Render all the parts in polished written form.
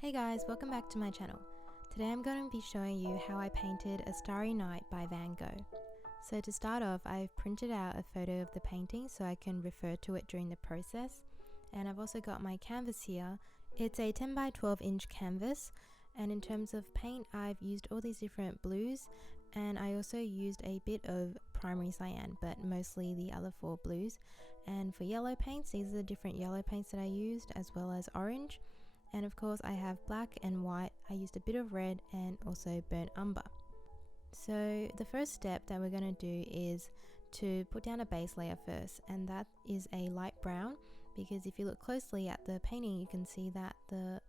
Hey guys, welcome back to my channel. Today I'm going to be showing you how I painted a Starry Night by Van Gogh. So to start off, I've printed out a photo of the painting so I can refer to it during the process. And I've also got my canvas here. It's a 10 by 12 inch canvas, and in terms of paint I've used all these different blues, and I also used a bit of primary cyan, but mostly the other four blues. And for yellow paints, these are the different yellow paints that I used, as well as orange. And of course I have black and white. I used a bit of red and also burnt umber. So the first step that we're going to do is to put down a base layer first, and that is a light brown, because if you look closely at the painting you can see that the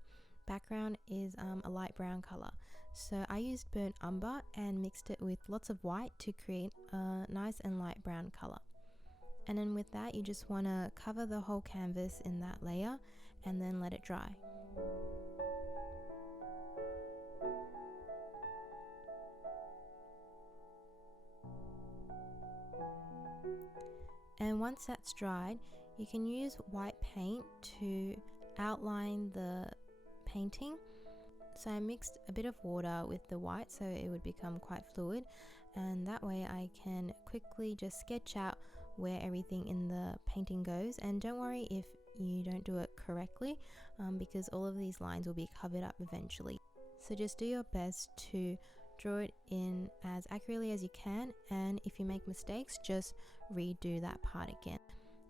background is a light brown color. So I used burnt umber and mixed it with lots of white to create a nice and light brown color. And then with that you just want to cover the whole canvas in that layer and then let it dry. And once that's dried, you can use white paint to outline the painting. So I mixed a bit of water with the white so it would become quite fluid, and that way I can quickly just sketch out where everything in the painting goes. And don't worry if you don't do it correctly, because all of these lines will be covered up eventually. So just do your best to draw it in as accurately as you can, and if you make mistakes, just redo that part again.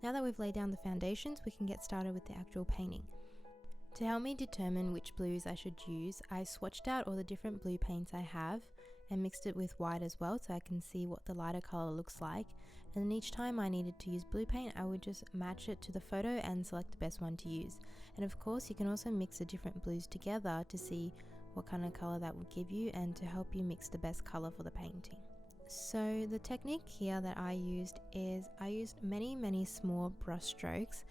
Now that we've laid down the foundations, we can get started with the actual painting. To help me determine which blues I should use, I swatched out all the different blue paints I have and mixed it with white as well so I can see what the lighter color looks like. And then each time I needed to use blue paint, I would just match it to the photo and select the best one to use. And of course you can also mix the different blues together to see what kind of color that would give you and to help you mix the best color for the painting. So the technique here that I used is I used many small brush strokes,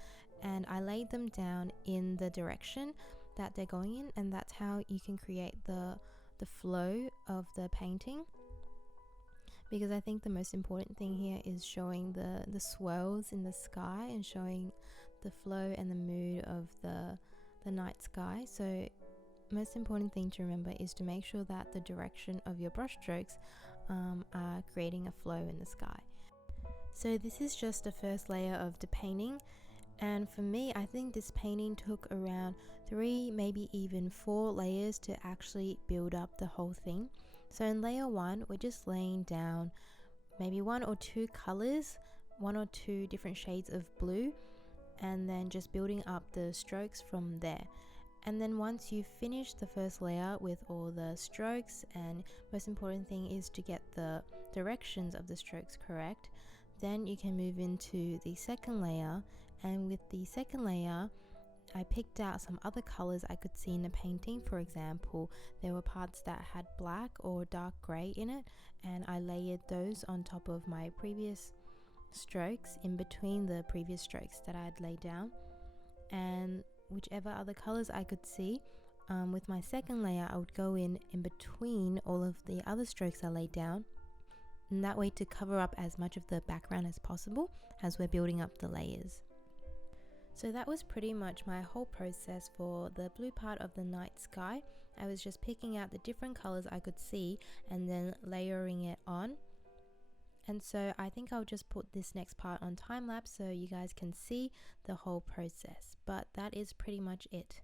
and I laid them down in the direction that they're going in, and that's how you can create the flow of the painting. Because I think the most important thing here is showing the swirls in the sky and showing the flow and the mood of the night sky. So most important thing to remember is to make sure that the direction of your brush strokes are creating a flow in the sky. So this is just the first layer of the painting, and for me I think this painting took around 3, maybe even 4 layers to actually build up the whole thing. So in layer 1 we're just laying down maybe 1 or 2 colors, 1 or 2 different shades of blue, and then just building up the strokes from there. And then once you've finished the first layer with all the strokes, and most important thing is to get the directions of the strokes correct, then you can move into the second layer. And with the second layer I picked out some other colors I could see in the painting. For example, there were parts that had black or dark grey in it, and I layered those on top of my previous strokes, in between the previous strokes that I had laid down. And whichever other colors I could see, with my second layer I would go in between all of the other strokes I laid down, and that way to cover up as much of the background as possible as we're building up the layers. So that was pretty much my whole process for the blue part of the night sky. I was just picking out the different colors I could see and then layering it on. And so I think I'll just put this next part on time lapse so you guys can see the whole process. But that is pretty much it.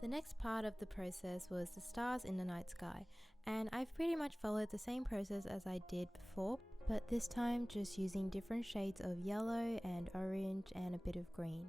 The next part of the process was the stars in the night sky, and I've pretty much followed the same process as I did before, but this time just using different shades of yellow and orange and a bit of green.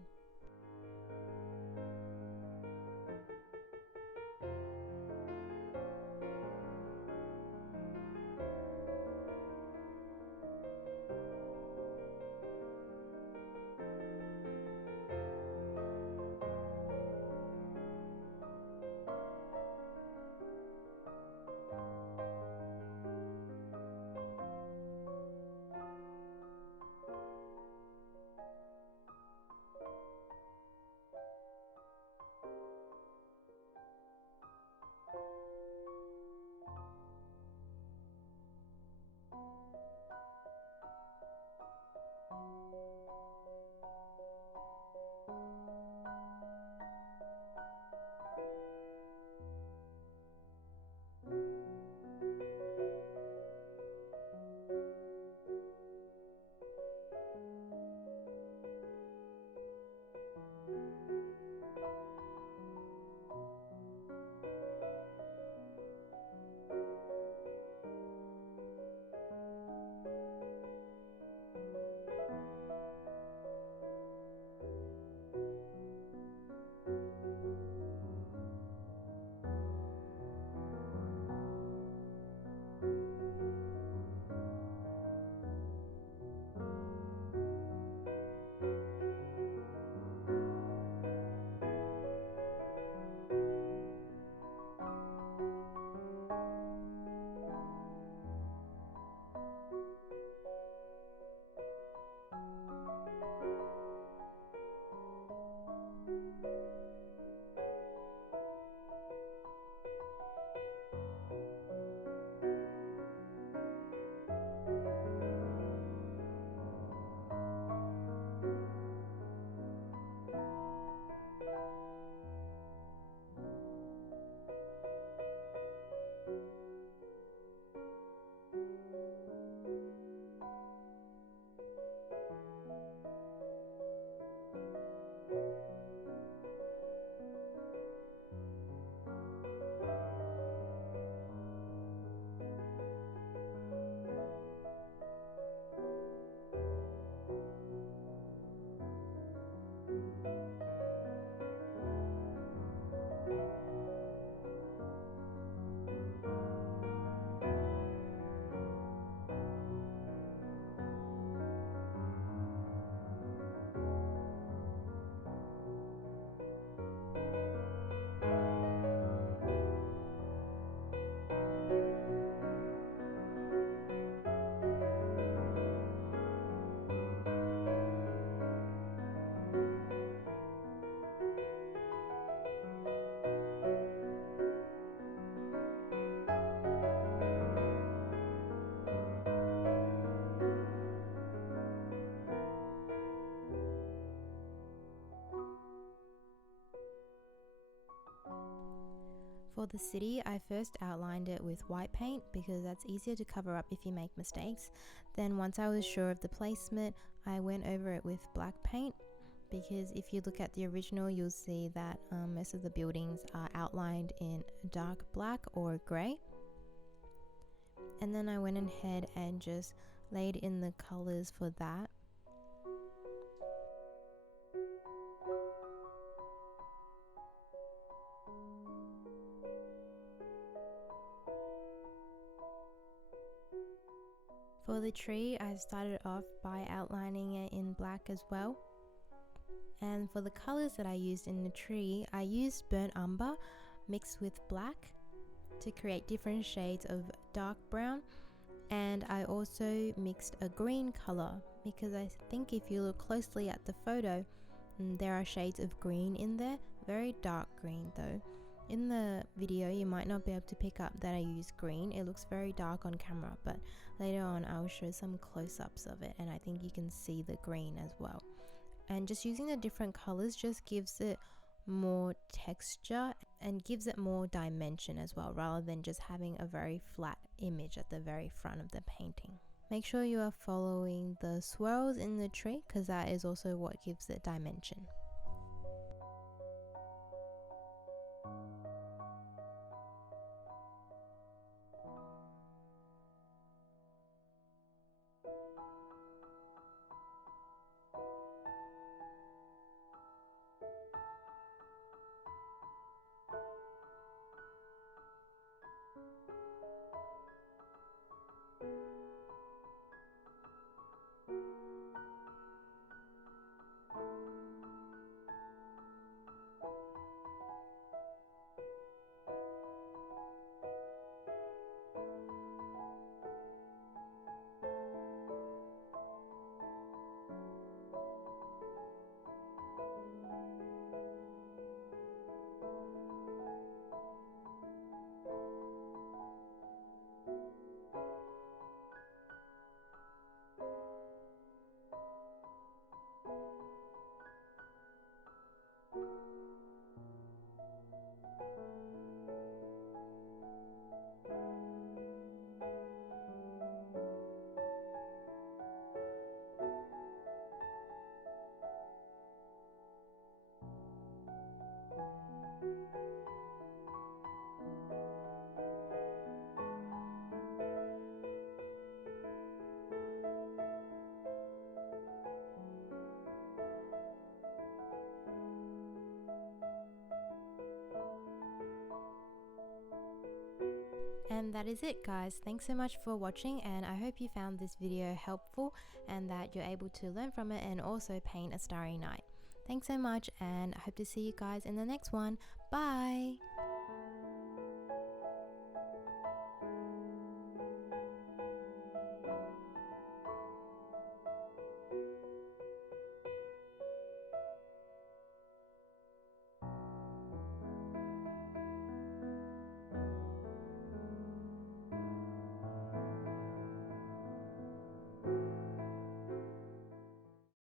For the city, I first outlined it with white paint because that's easier to cover up if you make mistakes. Then once I was sure of the placement, I went over it with black paint, because if you look at the original, you'll see that most of the buildings are outlined in dark black or grey. And then I went ahead and just laid in the colors for that. For the tree, I started off by outlining it in black as well. And for the colors that I used in the tree, I used burnt umber mixed with black to create different shades of dark brown. And I also mixed a green color because I think if you look closely at the photo, there are shades of green in there, very dark green though. In the video, you might not be able to pick up that I use green. It looks very dark on camera, but later on I'll show some close-ups of it, and I think you can see the green as well. And just using the different colors just gives it more texture and gives it more dimension as well, rather than just having a very flat image at the very front of the painting. Make sure you are following the swirls in the tree because that is also what gives it dimension. And that is it, guys. Thanks so much for watching, and I hope you found this video helpful and that you're able to learn from it and also paint a starry night. Thanks so much, and I hope to see you guys in the next one. Bye!